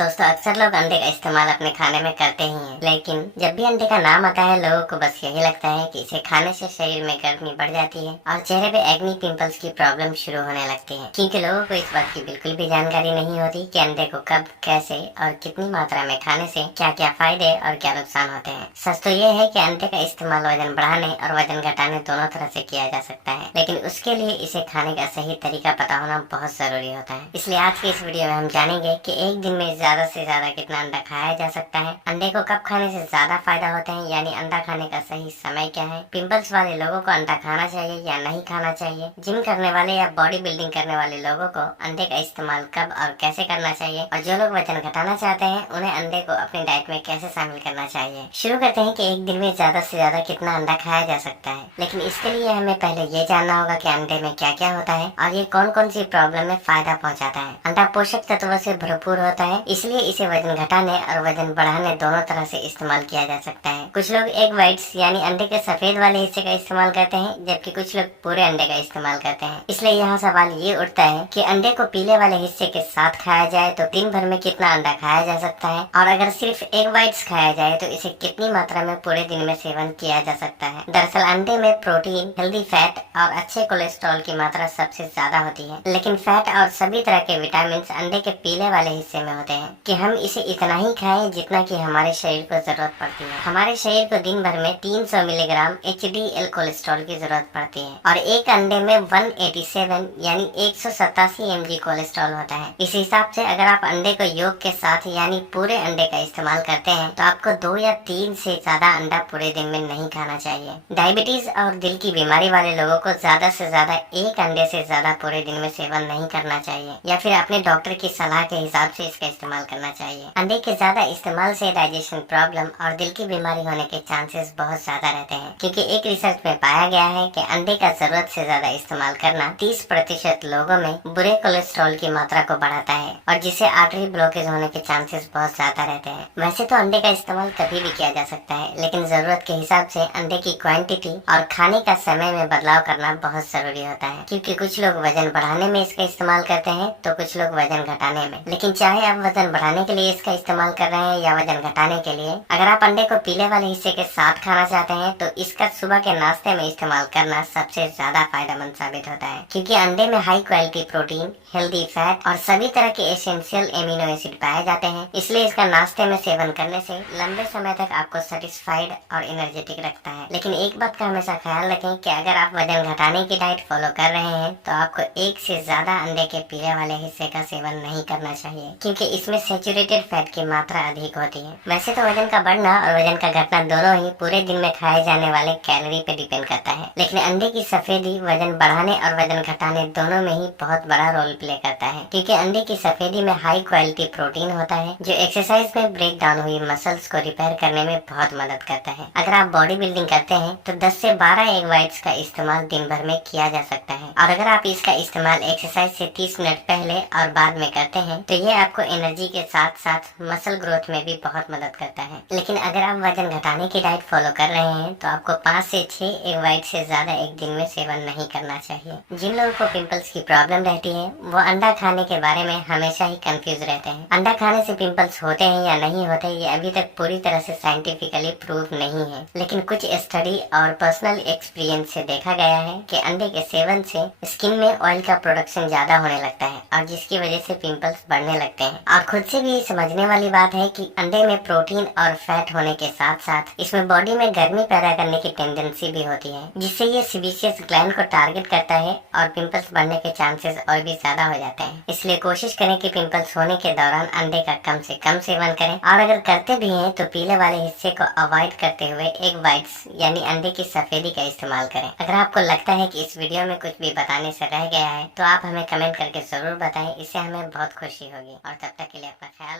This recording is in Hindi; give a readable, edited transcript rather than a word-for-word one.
दोस्तों अक्सर लोग अंडे का इस्तेमाल अपने खाने में करते ही हैं, लेकिन जब भी अंडे का नाम आता है लोगों को बस यही लगता है कि इसे खाने से शरीर में गर्मी बढ़ जाती है और चेहरे पे एक्ने पिंपल्स की प्रॉब्लम शुरू होने लगती है। क्योंकि लोगों को इस बात की बिल्कुल भी जानकारी नहीं होती कि अंडे को कब, कैसे और कितनी मात्रा में खाने से क्या क्या फायदे और क्या नुकसान होते हैं। सच तो ये है कि अंडे का इस्तेमाल वजन बढ़ाने और वजन घटाने दोनों तरह से किया जा सकता है, लेकिन उसके लिए इसे खाने का सही तरीका पता होना बहुत जरूरी होता है। इसलिए आज की इस वीडियो में हम जानेंगे कि एक दिन में ज्यादा से ज्यादा कितना अंडा खाया जा सकता है, अंडे को कब खाने से ज्यादा फायदा होता है, यानी अंडा खाने का सही समय क्या है, पिंपल्स वाले लोगों को अंडा खाना चाहिए या नहीं खाना चाहिए, जिम करने वाले या बॉडी बिल्डिंग करने वाले लोगों को अंडे का इस्तेमाल कब और कैसे करना चाहिए, और जो लोग वजन घटाना चाहते हैं उन्हें अंडे को अपनी डाइट में कैसे शामिल करना चाहिए। शुरू करते हैं कि एक दिन में ज्यादा से ज्यादा कितना अंडा खाया जा सकता है, लेकिन इसके लिए हमें पहले ये जानना होगा कि अंडे में क्या क्या होता है और ये कौन कौन सी प्रॉब्लम में फायदा पहुंचाता है। अंडा पोषक तत्वों से भरपूर होता है, इसलिए इसे वजन घटाने और वजन बढ़ाने दोनों तरह से इस्तेमाल किया जा सकता है। कुछ लोग एग व्हाइट्स यानी अंडे के सफेद वाले हिस्से का इस्तेमाल करते हैं, जबकि कुछ लोग पूरे अंडे का इस्तेमाल करते हैं। इसलिए यहाँ सवाल ये उठता है कि अंडे को पीले वाले हिस्से के साथ खाया जाए तो दिन भर में कितना अंडा खाया जा सकता है, और अगर सिर्फ एग व्हाइट्स खाया जाए तो इसे कितनी मात्रा में पूरे दिन में सेवन किया जा सकता है। दरअसल अंडे में प्रोटीन, हेल्दी फैट और अच्छे कोलेस्ट्रॉल की मात्रा सबसे ज्यादा होती है, लेकिन फैट और सभी तरह के विटामिन अंडे के पीले वाले हिस्से में होते हैं कि हम इसे इतना ही खाएं जितना कि हमारे शरीर को जरूरत पड़ती है। हमारे शरीर को दिन भर में 300 मिलीग्राम HDL कोलेस्ट्रॉल की जरूरत पड़ती है और एक अंडे में 187 यानी 187 mg कोलेस्ट्रॉल होता है। इस हिसाब से अगर आप अंडे को योग के साथ यानी पूरे अंडे का इस्तेमाल करते हैं तो आपको 2 या 3 से ज्यादा अंडा पूरे दिन में नहीं खाना चाहिए। डायबिटीज और दिल की बीमारी वाले लोगों को ज्यादा से ज्यादा एक अंडे से ज्यादा पूरे दिन में सेवन नहीं करना चाहिए, या फिर अपने डॉक्टर की सलाह के हिसाब से इसका इस्तेमाल करना चाहिए। अंडे के ज्यादा इस्तेमाल से डाइजेशन प्रॉब्लम और दिल की बीमारी होने के चांसेस बहुत ज्यादा रहते हैं, क्योंकि एक रिसर्च में पाया गया है कि अंडे का जरूरत से ज्यादा इस्तेमाल करना 30% लोगों में बुरे कोलेस्ट्रॉल की मात्रा को बढ़ाता है और जिससे आर्टरी ब्लॉकेज होने के चांसेस बहुत ज्यादा रहते हैं। वैसे तो अंडे का इस्तेमाल कभी भी किया जा सकता है, लेकिन जरूरत के हिसाब से अंडे की क्वांटिटी और खाने का समय में बदलाव करना बहुत जरूरी होता है, क्योंकि कुछ लोग वजन बढ़ाने में इसका इस्तेमाल करते हैं तो कुछ लोग वजन घटाने में। लेकिन चाहे आप वजन बढ़ाने के लिए इसका इस्तेमाल कर रहे हैं या वजन घटाने के लिए, अगर आप अंडे को पीले वाले हिस्से के साथ खाना चाहते हैं तो इसका सुबह के नाश्ते में इस्तेमाल करना सबसे ज्यादा फायदेमंद साबित होता है, क्योंकि अंडे में high quality protein, healthy fat और सभी तरह के एसेंशियल एमिनो एसिड पाए जाते हैं। इसलिए इसका नाश्ते में सेवन करने से लंबे समय तक आपको सेटिस्फाइड और एनर्जेटिक रखता है। लेकिन एक बात का हमेशा ख्याल रखें कि अगर आप वजन घटाने की डाइट फॉलो कर रहे हैं तो आपको एक से ज्यादा अंडे के पीले वाले हिस्से का सेवन नहीं करना चाहिए, क्योंकि इसमें सैचुरेटेड फैट की मात्रा अधिक होती है। वैसे तो वजन का बढ़ना और वजन का घटना दोनों ही पूरे दिन में खाए जाने वाले कैलोरी पे डिपेंड करता है, लेकिन अंडे की सफेदी वजन बढ़ाने और वजन घटाने दोनों में ही बहुत बड़ा रोल प्ले करता है, क्योंकि अंडे की सफेदी में हाई क्वालिटी प्रोटीन होता है जो एक्सरसाइज में ब्रेक डाउन हुई मसल्स को रिपेयर करने में बहुत मदद करता है। अगर आप बॉडी बिल्डिंग करते हैं तो 10 से 12 एग व्हाइट्स का इस्तेमाल दिन भर में किया जा सकता है, और अगर आप इसका इस्तेमाल एक्सरसाइज से 30 मिनट पहले और बाद में करते हैं तो ये आपको एनर्जी के साथ साथ मसल ग्रोथ में भी बहुत मदद करता है। लेकिन अगर आप वजन घटाने की डाइट फॉलो कर रहे हैं तो आपको 5 से 6 एग व्हाइट से ज्यादा एक दिन में सेवन नहीं करना चाहिए। जिन लोगों को पिंपल्स की प्रॉब्लम रहती है वो अंडा खाने के बारे में हमेशा ही कंफ्यूज रहते हैं। अंडा खाने से पिंपल्स होते हैं या नहीं होते ये अभी तक पूरी तरह से साइंटिफिकली प्रूव नहीं है, लेकिन कुछ स्टडी और पर्सनल एक्सपीरियंस से देखा गया है कि अंडे के सेवन से स्किन में ऑयल का प्रोडक्शन ज्यादा होने लगता है और जिसकी वजह से पिंपल्स बढ़ने लगते हैं। और खुद से भी समझने वाली बात है कि अंडे में प्रोटीन और फैट होने के साथ साथ इसमें बॉडी में गर्मी पैदा करने की टेंडेंसी भी होती है, जिससे ये सीबेसियस ग्लैंड को टारगेट करता है और पिंपल्स बढ़ने के चांसेस और भी ज्यादा हो जाते हैं। इसलिए कोशिश करें कि पिंपल्स होने के दौरान अंडे का कम से कम सेवन करें, और अगर करते भी हैं तो पीले वाले हिस्से को अवॉइड करते हुए एग व्हाइट्स यानी अंडे की सफेदी का इस्तेमाल करें। अगर आपको लगता है कि इस वीडियो में कुछ भी बताने से रह गया है तो आप हमें कमेंट करके जरूर बताएं, इससे हमें बहुत खुशी होगी। और तब तक के लिए अपना ख्याल रखें।